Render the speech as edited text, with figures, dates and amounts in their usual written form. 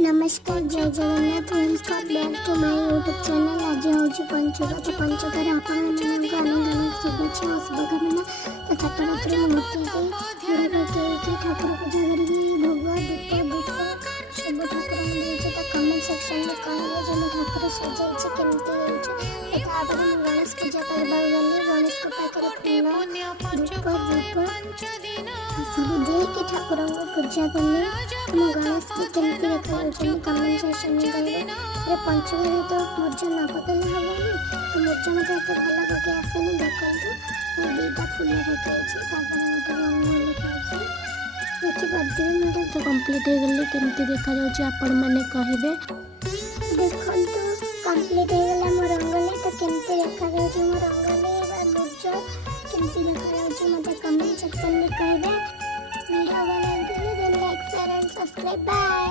नमस्कार जय Jagannath welcome back to my YouTube channel. आज हूँ पंचक पंचकर आपको अनेक शुभेच्छा और शुभकामना। तो छात्र मूर्ति पकई ठाकुर पूजा करी भोग दीप सब ठाकुर तो कमेंट सेक्शन में कहले जो ठाकुर सजाई केमती गणेश पूजा करवा गली गणेश को पाखे फूल धूप दीप सब देके ठाकुर को पूजा कली। मो गणेश को केमती देखा कमेंट सेक्शन में कहले पंचमी तो मुझे न पकड़े हेनी तो मुझे मत एत भल पकई आसेनि देखो दुईटा फूल पकई गोटे रंगोली कर देखिए मैंने तो कम्प्लीट हो गली केमती देखा आपण मैंने कहे देखो कम्प्लीट हो गला मो रंगोली तो केमती देखा मो रंगोली मुझ केमती देखा मत कमेंट सेक्शन में कहे वीडियो बनाते like share and subscribe bye.